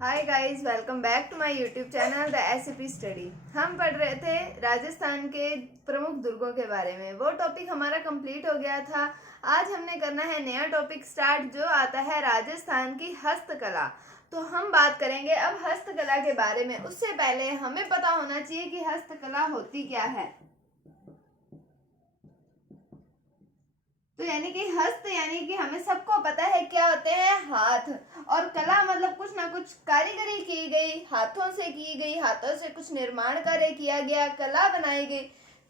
Hi guys, welcome back to my YouTube channel the SP study. हम पढ़ रहे थे राजस्थान के प्रमुख दुर्गों के बारे में। वो टॉपिक हमारा कंप्लीट हो गया था। आज हमने करना है नया टॉपिक स्टार्ट, जो आता है राजस्थान की हस्तकला। तो हम बात करेंगे अब हस्तकला के बारे में। उससे पहले हमें पता होना चाहिए कि हस्तकला होती क्या है। तो यानी कि हस्त यानी कि हमें सबको पता है क्या होते हैं, हाथ। और कला मतलब कुछ ना कुछ कारीगरी की गई, हाथों से की गई, हाथों से कुछ निर्माण कार्य किया गया, कला बनाई गई,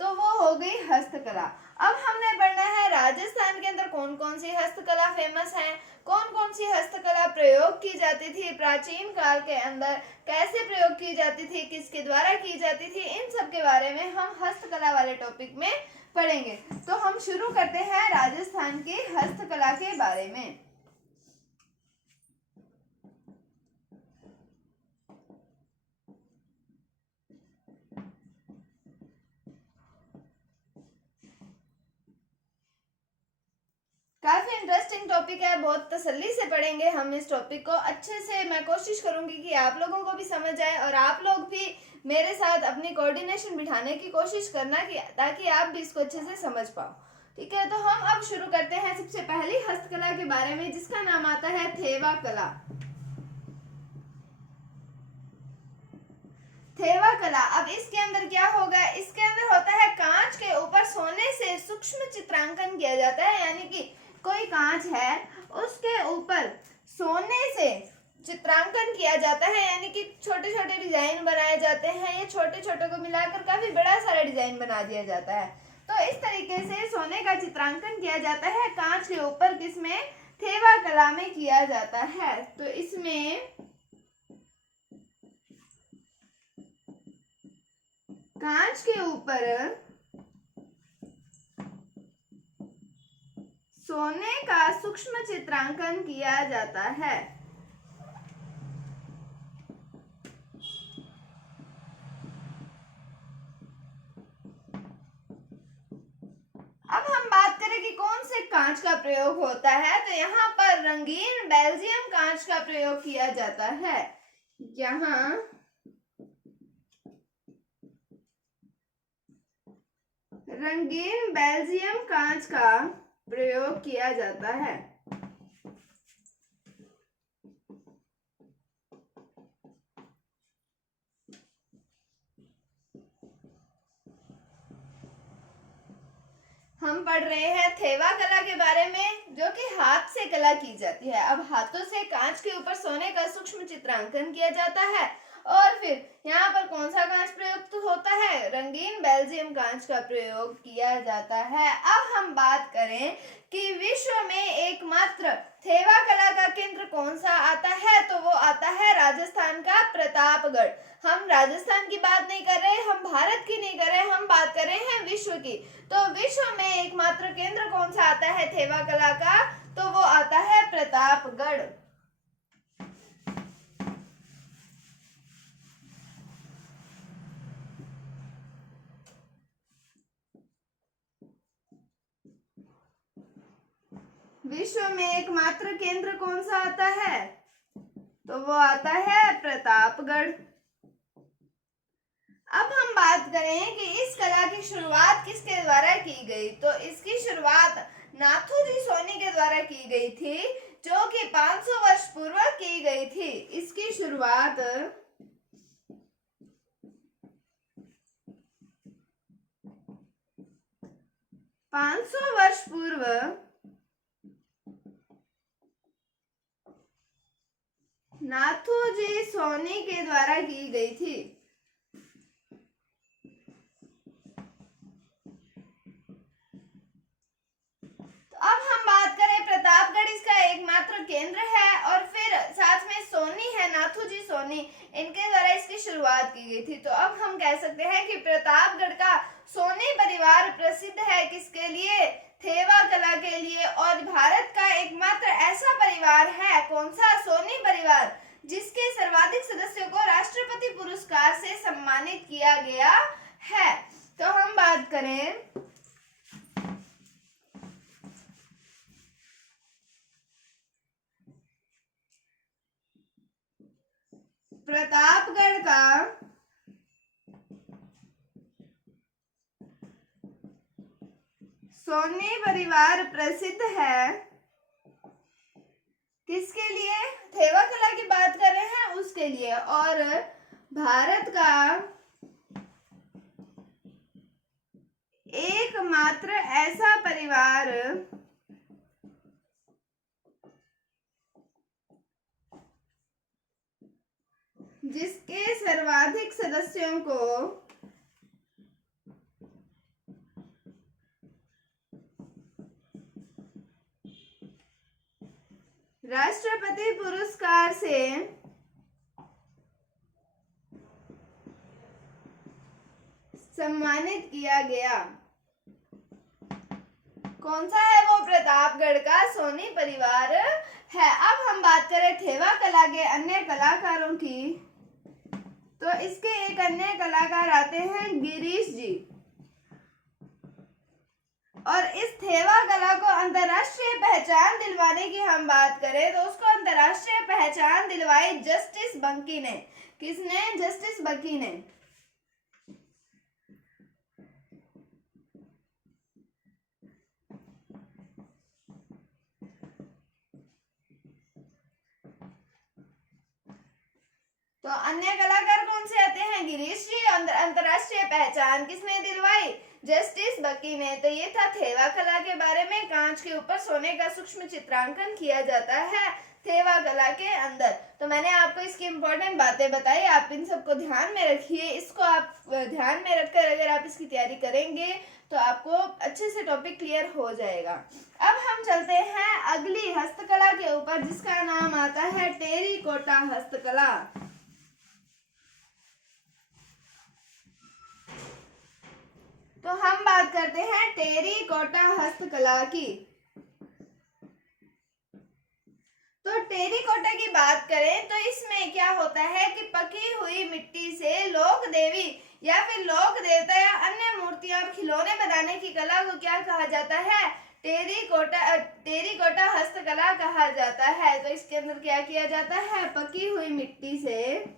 तो वो हो गई हस्तकला। अब हमने पढ़ना है राजस्थान के अंदर कौन कौन सी हस्तकला फेमस है, कौन कौन सी हस्तकला प्रयोग की जाती थी प्राचीन काल के अंदर, कैसे प्रयोग की जाती थी, किसके द्वारा की जाती थी। इन सब के बारे में हम हस्तकला वाले टॉपिक में पढ़ेंगे। तो हम शुरू करते हैं राजस्थान की हस्तकला के बारे में। काफी इंटरेस्टिंग टॉपिक है, बहुत तसल्ली से पढ़ेंगे हम इस टॉपिक को अच्छे से। मैं कोशिश करूंगी कि आप लोगों को भी समझ आए और आप लोग भी मेरे साथ अपनी कोऑर्डिनेशन बिठाने की कोशिश करना कि ताकि आप भी इसको अच्छे से समझ पाओ। ठीक है, तो हम अब शुरू करते हैं सबसे पहली हस्तकला के बारे में, जिसका नाम आता है थेवा कला। थेवा कला। अब इसके अंदर क्या होगा, इसके अंदर होता है कांच के ऊपर सोने से सूक्ष्म चित्रांकन किया जाता है। यानी कि कोई कांच है, उसके ऊपर सोने से चित्रांकन किया जाता है, यानी कि छोटे छोटे डिजाइन बनाए जाते हैं। ये छोटे छोटे को मिलाकर काफी बड़ा सारा डिजाइन बना दिया जाता है। तो इस तरीके से सोने का चित्रांकन किया जाता है कांच के ऊपर, किसमें, थेवा कला में किया जाता है। तो इसमें कांच के ऊपर सोने का सूक्ष्म चित्रांकन किया जाता है। अब हम बात करें कि कौन से कांच का प्रयोग होता है, तो यहाँ पर रंगीन बेल्जियम कांच का प्रयोग किया जाता है। यहाँ रंगीन बेल्जियम कांच का प्रयोग किया जाता है। हम पढ़ रहे हैं थेवा कला के बारे में, जो कि हाथ से कला की जाती है। अब हाथों से कांच के ऊपर सोने का सूक्ष्म चित्रांकन किया जाता है और फिर यहाँ पर कौन सा कांच प्रयुक्त होता है, रंगीन बेल्जियम कांच का प्रयोग किया जाता है। अब हम बात करें कि विश्व में एकमात्र थेवा कला का केंद्र कौन सा आता है, तो वो आता है राजस्थान का प्रतापगढ़। हम राजस्थान की बात नहीं कर रहे, हम भारत की नहीं कर रहे, हम बात कर रहे हैं विश्व की। तो विश्व में एकमात्र केंद्र कौन सा आता है थेवा कला का, तो वो आता है प्रतापगढ़। विश्व में एकमात्र केंद्र कौन सा आता है, तो वो आता है प्रतापगढ़। अब हम बात करें कि इस कला की शुरुआत किसके द्वारा की गई, तो इसकी शुरुआत नाथूजी सोनी के द्वारा की गई थी, जो कि 500 वर्ष पूर्व की गई थी। इसकी शुरुआत 500 वर्ष पूर्व नाथूजी सोनी के द्वारा की गई थी। अब हम बात करें प्रतापगढ़ इसका एकमात्र केंद्र है और फिर साथ में सोनी है, नाथूजी सोनी, इनके द्वारा इसकी शुरुआत की गई थी। तो अब हम कह सकते हैं कि प्रतापगढ़ का सोनी परिवार प्रसिद्ध है किसके लिए, थेवा कला के लिए। और भारत का एकमात्र ऐसा परिवार है, कौन सा, सोनी परिवार, जिसके सर्वाधिक सदस्यों को राष्ट्रपति पुरस्कार से सम्मानित किया गया है। तो हम बात करें प्रतापगढ़ का सोनी परिवार प्रसिद्ध है। किसके लिए? थेवा कला की बात कर रहे हैं उसके लिए। और भारत का एकमात्र ऐसा परिवार जिसके सर्वाधिक सदस्यों को राष्ट्रपति पुरस्कार से सम्मानित किया गया। कौन सा है वो? प्रतापगढ़ का सोनी परिवार है। अब हम बात करें थेवा कला के अन्य कलाकारों की, तो इसके एक अन्य कलाकार आते हैं गिरीश जी। और इस थेवा कला को अंतरराष्ट्रीय पहचान दिलवाने की हम बात करें तो उसको अंतरराष्ट्रीय पहचान दिलवाई जस्टिस बंकी ने। किसने? जस्टिस बंकी ने। तो अन्य कलाकार कौन से आते हैं? गिरीश जी। अंतरराष्ट्रीय पहचान किसने दिलवाई? जस्टिस बंकी ने। तो ये था थेवा कला के बारे में। कांच के ऊपर सोने का सूक्ष्म चित्रांकन किया जाता है थेवा कला के अंदर। तो मैंने आपको इसकी इंपॉर्टेंट बातें बताई, आप इन सबको ध्यान में रखिए। इसको आप ध्यान में रखकर अगर आप इसकी तैयारी करेंगे तो आपको अच्छे से टॉपिक क्लियर हो जाएगा। अब हम चलते हैं अगली हस्तकला के ऊपर जिसका नाम आता है टेरिकोटा हस्तकला। तो हम बात करते हैं टेरिकोटा हस्तकला की। तो टेरिकोटा की बात करें तो इसमें क्या होता है कि पकी हुई मिट्टी से लोक देवी या फिर लोक देवता या अन्य मूर्तियां और खिलौने बनाने की कला को क्या कहा जाता है? टेरिकोटा हस्तकला कहा जाता है। तो इसके अंदर क्या किया जाता है? पकी हुई मिट्टी से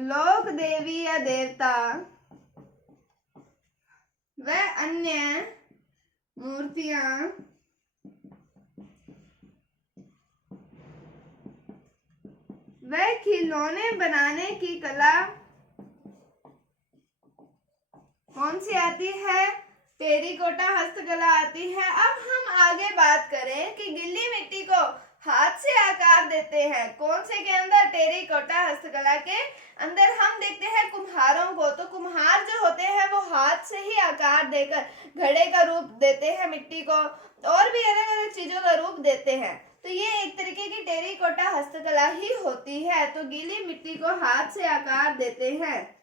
लोक देवी या देवता व अन्य मूर्तियां व खिलौने बनाने की कला कौन सी आती है? टेरिकोटा हस्तकला आती है। अब हम आगे बात करें कि गीली मिट्टी को हाथ से आकार देते हैं कौन से के अंदर? टेरिकोटा हस्तकला के अंदर। हम देखते हैं कुम्हारों को, तो कुम्हार जो होते हैं वो हाथ से ही आकार देकर घड़े का रूप देते हैं, मिट्टी को और भी अलग अलग चीजों का रूप देते हैं। तो ये एक तरीके की टेरिकोटा हस्तकला ही होती है। तो गीली मिट्टी को हाथ से आकार देते हैं।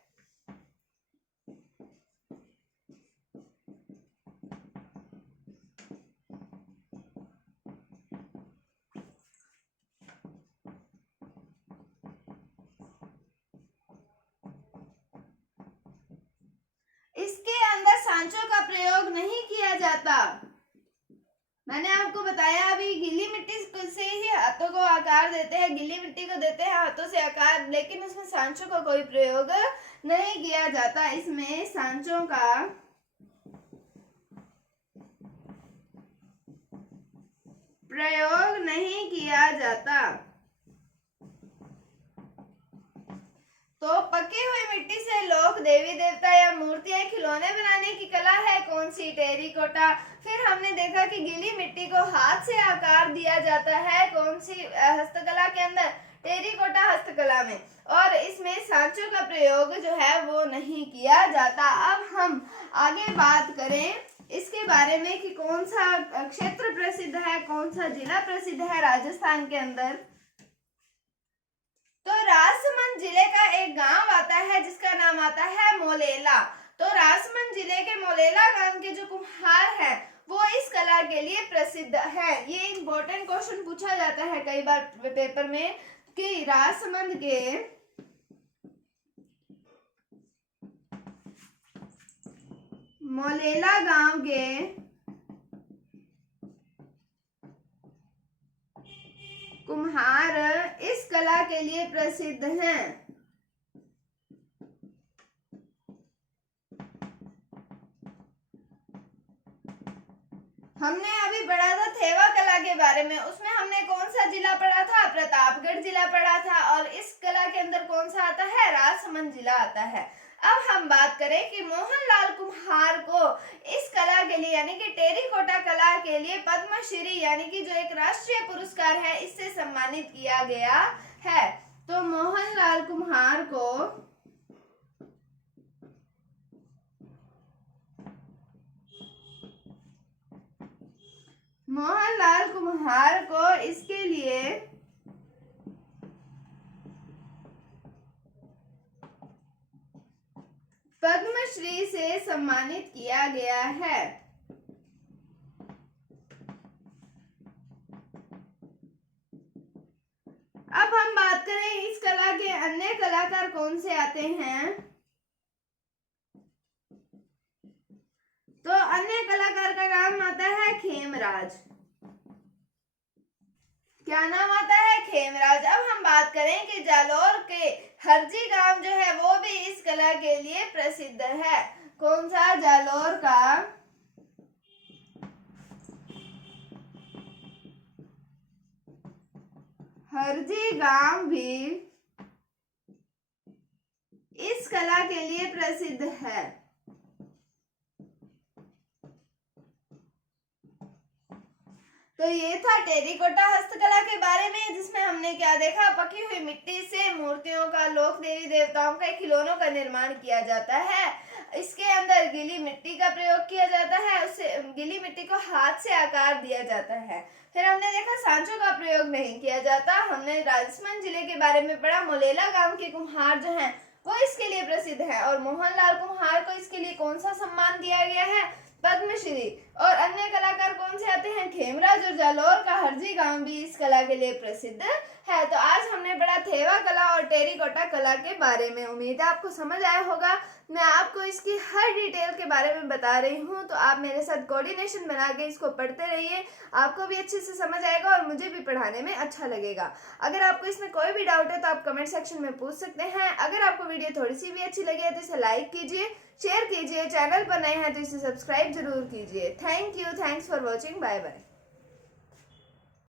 इसके अंदर सांचों का प्रयोग नहीं किया जाता। मैंने आपको बताया अभी गीली मिट्टी से ही हाथों को आकार देते हैं, गीली मिट्टी को देते हैं हाथों से आकार, लेकिन उसमें सांचों का कोई प्रयोग नहीं किया जाता। इसमें सांचों का प्रयोग नहीं किया जाता। तो पकी हुई मिट्टी से लोग देवी देवता या मूर्तियां खिलौने बनाने की कला है कौन सी? टेरिकोटा। फिर हमने देखा कि गीली मिट्टी को हाथ से आकार दिया जाता है कौन सी हस्तकला के अंदर? टेरिकोटा हस्तकला में। और इसमें सांचों का प्रयोग जो है वो नहीं किया जाता। अब हम आगे बात करें इसके बारे में कि कौन सा क्षेत्र प्रसिद्ध है, कौन सा जिला प्रसिद्ध है राजस्थान के अंदर। तो राजसमंद जिले का एक गांव आता है जिसका नाम आता है मोलेला। तो राजसमंद जिले के मोलेला गांव के जो कुम्हार हैं वो इस कला के लिए प्रसिद्ध है। ये इंपॉर्टेंट क्वेश्चन पूछा जाता है कई बार पेपर में कि राजसमंद के मोलेला गांव के कुम्हार इस कला के लिए प्रसिद्ध हैं। हमने अभी पढ़ा था थेवा कला के बारे में, उसमें हमने कौन सा जिला पढ़ा था? प्रतापगढ़ जिला पढ़ा था। और इस कला के अंदर कौन सा आता है? राजसमंद जिला आता है। अब हम बात करें कि मोहनलाल कुम्हार को इस कला के लिए यानी कि टेरिकोटा कला के लिए पद्मश्री यानी कि जो एक राष्ट्रीय पुरस्कार है इससे सम्मानित किया गया है। तो मोहनलाल कुम्हार को इसके लिए पद्मश्री से सम्मानित किया गया है। अब हम बात करें इस कला के अन्य कलाकार कौन से आते हैं। तो अन्य कलाकार का नाम आता है खेमराज। क्या नाम आता है? खेमराज। अब हम बात करें कि जालौर के हरजी गांव जो है वो भी इस कला के लिए प्रसिद्ध है। कौन सा? जालौर का हरजी गांव भी इस कला के लिए प्रसिद्ध है। तो ये था टेरिकोटा हस्तकला के बारे में, जिसमें हमने क्या देखा? पकी हुई मिट्टी से मूर्तियों का, लोक देवी देवताओं का, खिलौनों का निर्माण किया जाता है। इसके अंदर गीली मिट्टी का प्रयोग किया जाता है, उससे गीली मिट्टी को हाथ से आकार दिया जाता है। फिर हमने देखा सांचों का प्रयोग नहीं किया जाता। हमने राजसमंद जिले के बारे में पढ़ा। मोलेला गांव के कुम्हार जो हैं वो इसके लिए प्रसिद्ध है। और मोहनलाल कुम्हार को इसके लिए कौन सा सम्मान दिया गया है? पद्मश्री। और अन्य कलाकार कौन से आते हैं? खेमराज। और जालौर का हरजी गांव भी इस कला के लिए प्रसिद्ध है। तो आज हमने पढ़ा थेवा कला और टेरिकोटा कला के बारे में। उम्मीद है आपको समझ आया होगा। मैं आपको इसकी हर डिटेल के बारे में बता रही हूँ, तो आप मेरे साथ कोऑर्डिनेशन बना के इसको पढ़ते रहिए। आपको भी अच्छे से समझ आएगा और मुझे भी पढ़ाने में अच्छा लगेगा। अगर आपको इसमें कोई भी डाउट है तो आप कमेंट सेक्शन में पूछ सकते हैं। अगर आपको वीडियो थोड़ी सी भी अच्छी लगी है तो इसे लाइक कीजिए, शेयर कीजिए। चैनल पर नए हैं तो इसे सब्सक्राइब जरूर कीजिए। Thank you. Thanks for watching. Bye bye.